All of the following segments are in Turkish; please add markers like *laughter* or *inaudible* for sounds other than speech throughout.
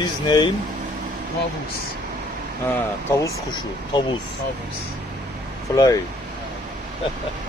is name? Tavus. Ha, tavus kuşu. Tavus. Tavus. Fly. *laughs*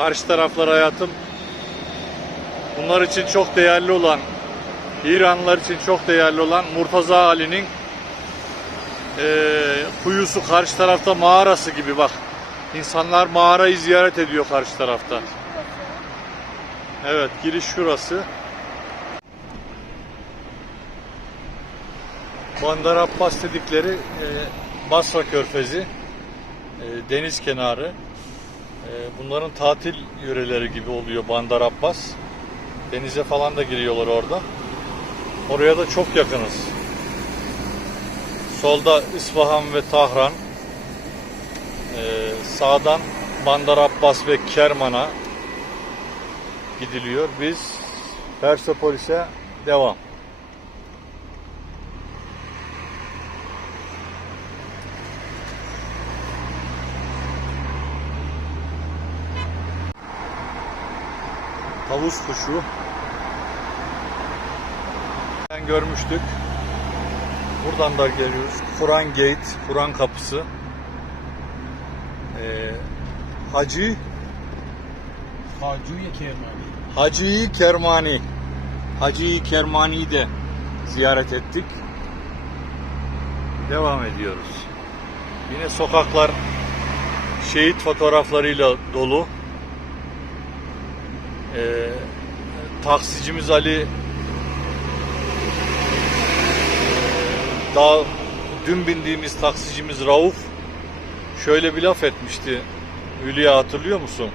Karşı taraflar hayatım. Bunlar için çok değerli olan, İranlılar için çok değerli olan Murtaza Ali'nin eee, kuyusu karşı tarafta mağarası gibi bak. İnsanlar mağarayı ziyaret ediyor karşı tarafta. Evet giriş şurası. Bandar Abbas dedikleri e, Basra Körfezi, e, deniz kenarı. E, bunların tatil yöreleri gibi oluyor Bandar Abbas. Denize falan da giriyorlar orada. Oraya da çok yakınız. Solda İsfahan ve Tahran. E, sağdan Bandar Abbas ve Kerman'a gidiliyor. Biz Persepolis'e devam. Tavus kuşu. Ben görmüştük. Buradan da geliyoruz. Kur'an Gate, Kur'an kapısı. Ee, Hacı Hacıya Kermani. Hacı Kermani. Hacı Kermani'yi de ziyaret ettik. Devam ediyoruz. Yine sokaklar şehit fotoğraflarıyla dolu. Ee, taksicimiz Ali daha dün bindiğimiz taksicimiz Rauf şöyle bir laf etmişti. Hülya hatırlıyor musun?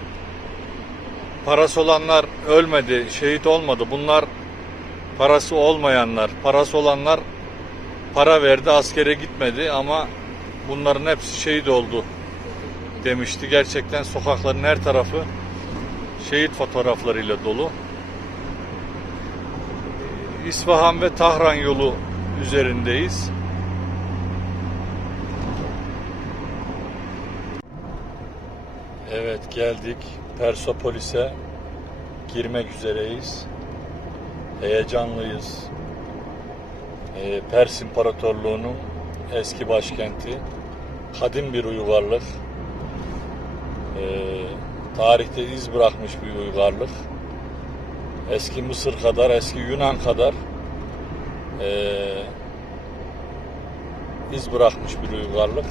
Parası olanlar ölmedi, şehit olmadı. Bunlar parası olmayanlar. Parası olanlar para verdi, askere gitmedi ama bunların hepsi şehit oldu demişti. Gerçekten sokakların her tarafı şehit fotoğraflarıyla dolu. İsfahan ve Tahran yolu üzerindeyiz. Evet geldik. Persopolis'e girmek üzereyiz. Heyecanlıyız. Ee, Pers İmparatorluğu'nun eski başkenti. Kadim bir uygarlık. Ee, tarihte iz bırakmış bir uygarlık. Eski Mısır kadar, eski Yunan kadar ee, iz bırakmış bir uygarlık.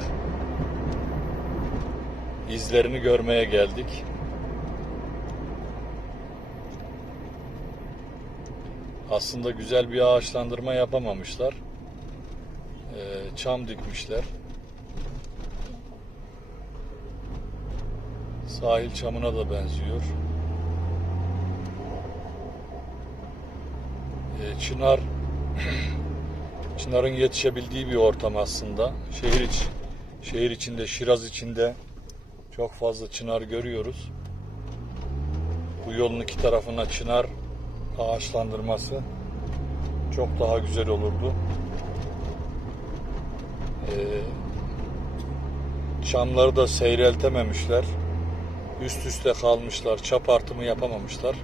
İzlerini görmeye geldik. Aslında güzel bir ağaçlandırma yapamamışlar. Ee, çam dikmişler. Sahil çamına da benziyor. Ee, çınar *clears throat* Çınarın yetişebildiği bir ortam aslında. Şehir iç, şehir içinde, Şiraz içinde çok fazla çınar görüyoruz. Bu yolun iki tarafına çınar ağaçlandırması çok daha güzel olurdu. Ee, çamları da seyreltememişler. Üst üste kalmışlar. Çap artımı yapamamışlar.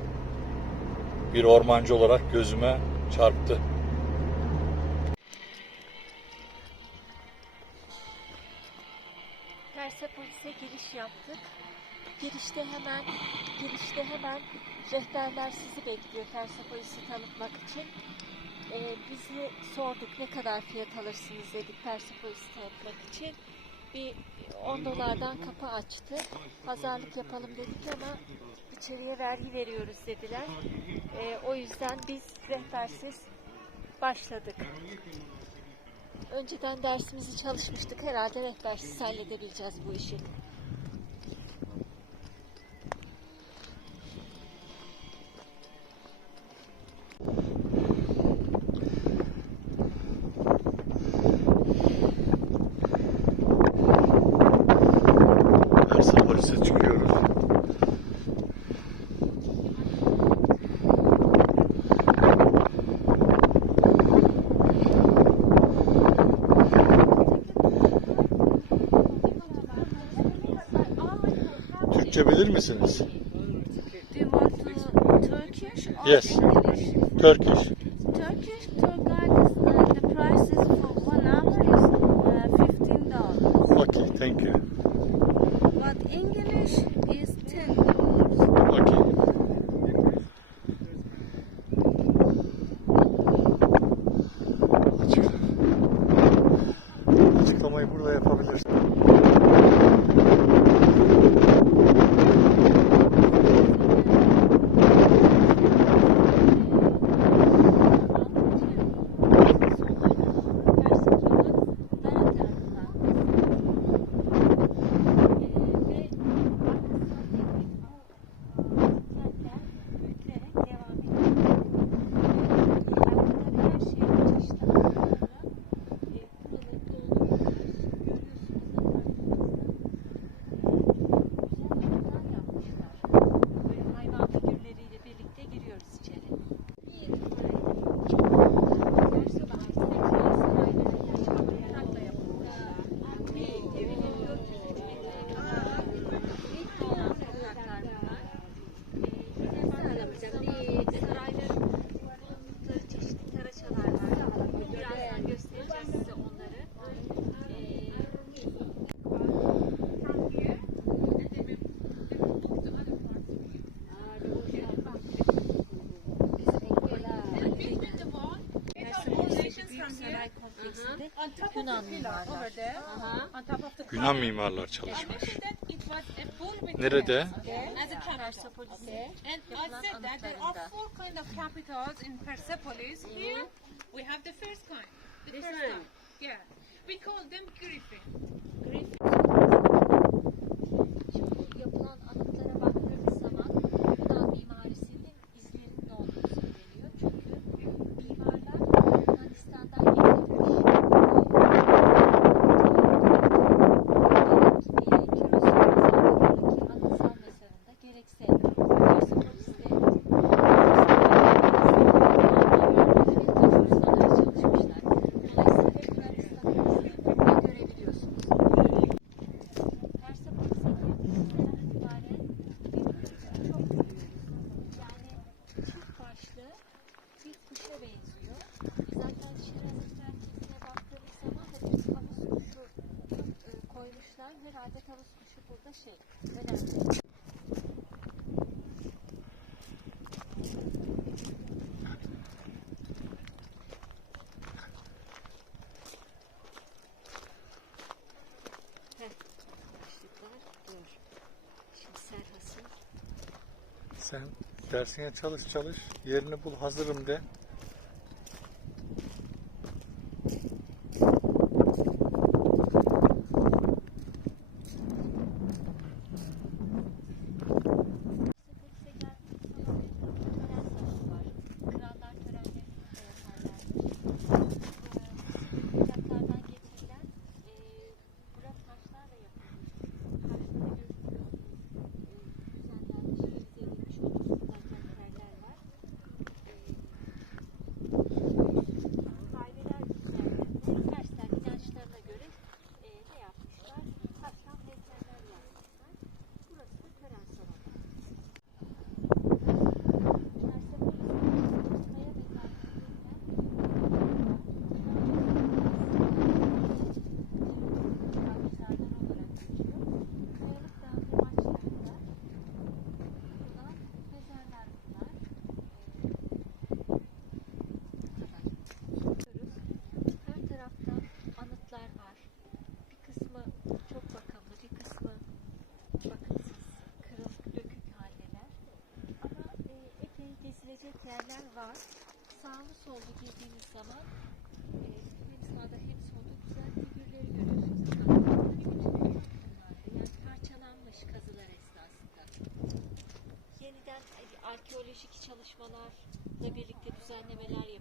Bir ormancı olarak gözüme çarptı. Persepolis'e giriş yaptık. Girişte hemen girişte hemen rehberler sizi bekliyor Persepolis'i tanıtmak için. Ee, bizi sorduk ne kadar fiyat alırsınız dedik Persepolis'i tanıtmak için. Bir 10 dolardan kapı açtı. Pazarlık yapalım dedik ama içeriye vergi veriyoruz dediler. Ee, o yüzden biz rehbersiz başladık. Önceden dersimizi çalışmıştık. Herhalde rehbersiz halledebileceğiz bu işi. geçebilir misiniz? Do you want to Turkish or Yes. English? Turkish. Yunan mimarlar. Yunan çalışmış. Nerede? We call them griffin. Griffin. herhalde tavus kuşu burada şey. Önemli. Sen dersine çalış çalış, yerini bul hazırım de. var. Sağlı sollu girdiğiniz zaman e, hem sağda hem solda güzel figürleri görüyorsunuz. Hani yani parçalanmış kazılar esnasında. Yeniden hani arkeolojik çalışmalarla birlikte düzenlemeler yapıyoruz.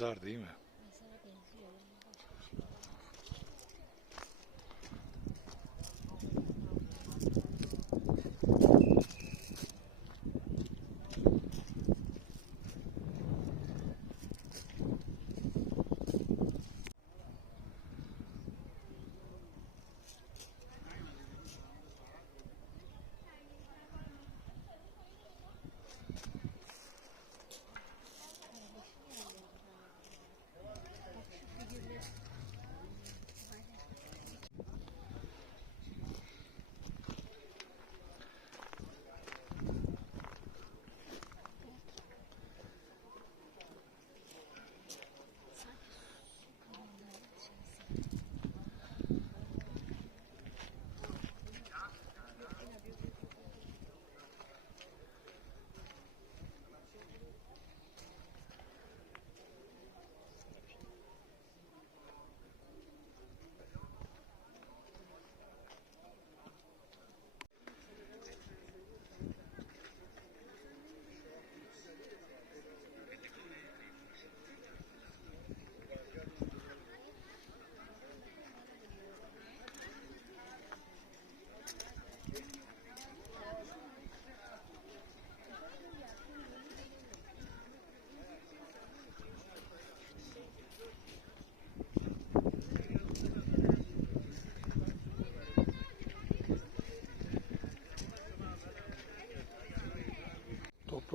Mezar değil mi?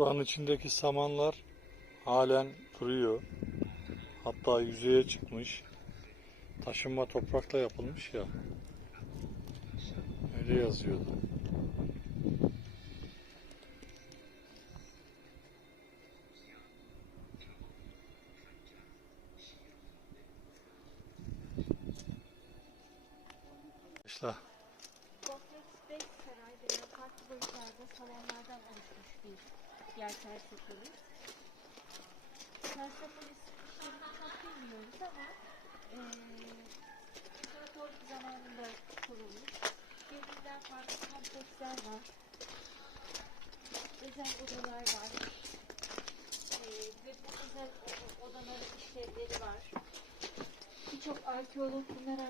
Toprağın içindeki samanlar halen duruyor. Hatta yüzeye çıkmış. Taşınma toprakla yapılmış ya. Öyle yazıyordu.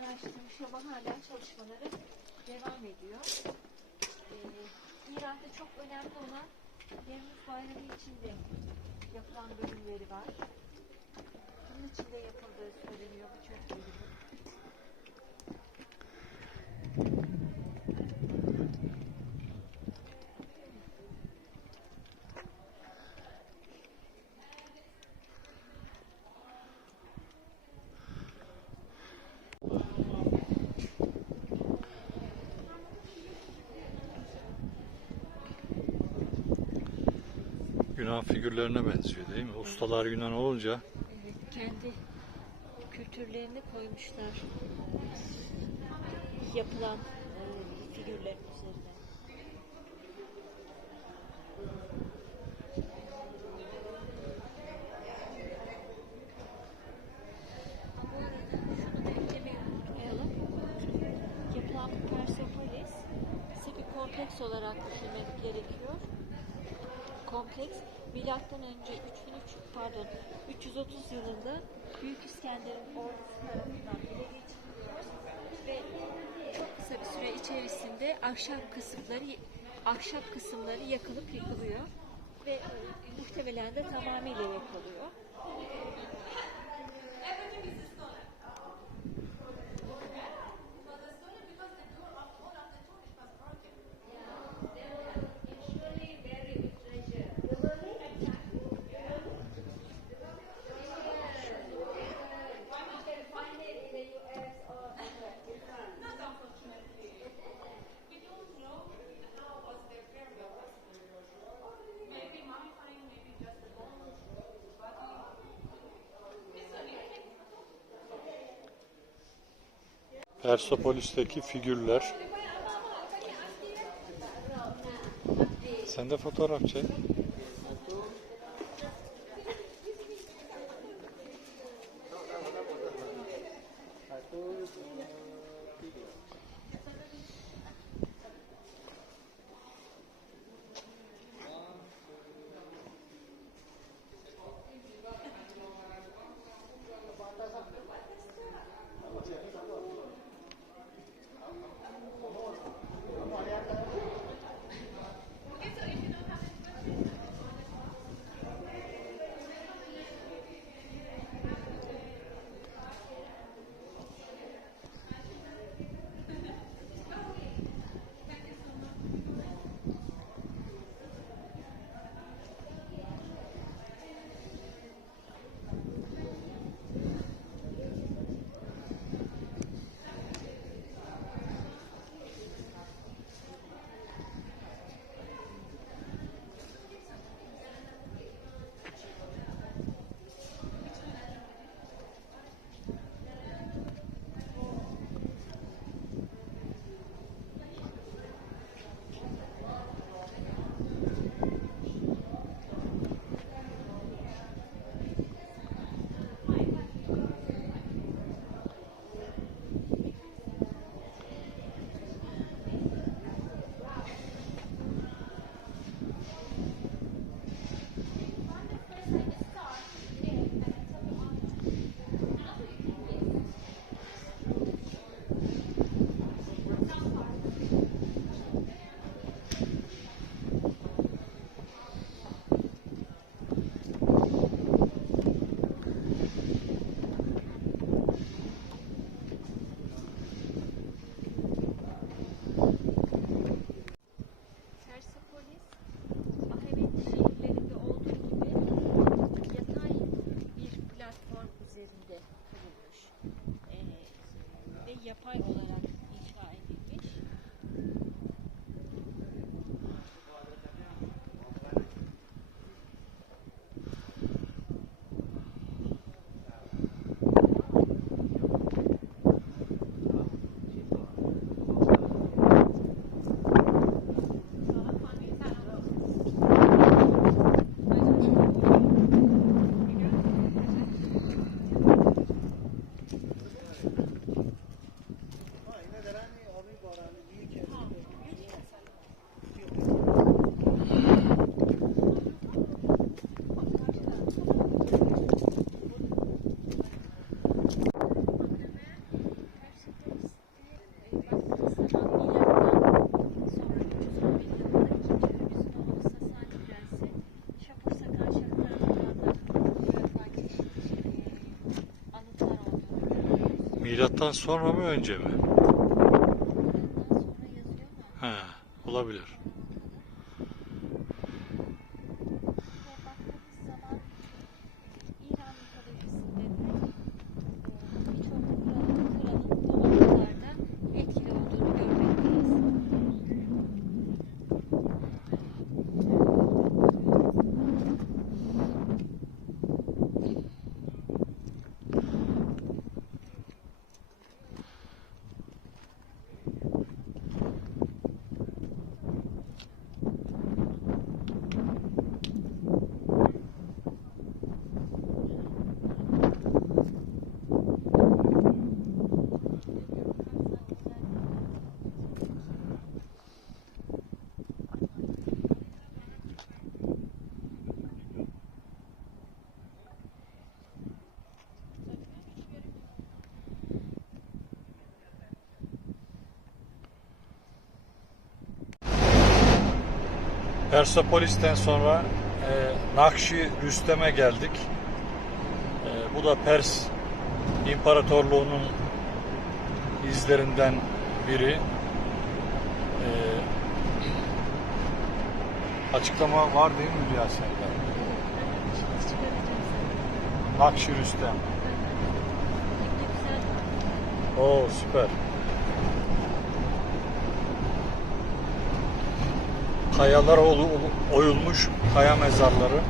Araştırmış ama hala çalışmaları devam ediyor. Ee, İran'da çok önemli olan Temmuz Bayramı içinde yapılan bölümleri var. Bunun içinde yapıldığı söyleniyor birçok bölümü. Yunan figürlerine benziyor değil mi? Ustalar Yunan olunca kendi kültürlerini koymuşlar yapılan e, figürlerin üzerine. Kompleks olarak düşünmek gerekiyor. Kompleks milattan önce 3003 pardon 330 yılında Büyük İskender'in ordusu tarafından ele geçiriliyor. Ve çok kısa bir süre içerisinde ahşap kısımları ahşap kısımları yakılıp yıkılıyor. Ve muhtemelen de tamamıyla yok Persepolis'teki figürler. Sen de fotoğraf çek. Milattan sonra mı önce mi? He, olabilir. Persepolis'ten sonra e, Nakşi Rüstem'e geldik. E, bu da Pers İmparatorluğu'nun izlerinden biri. E, açıklama var değil mi Hülya sende? Nakşi Rüstem. Oo süper. Kayalar oyulmuş kaya mezarları.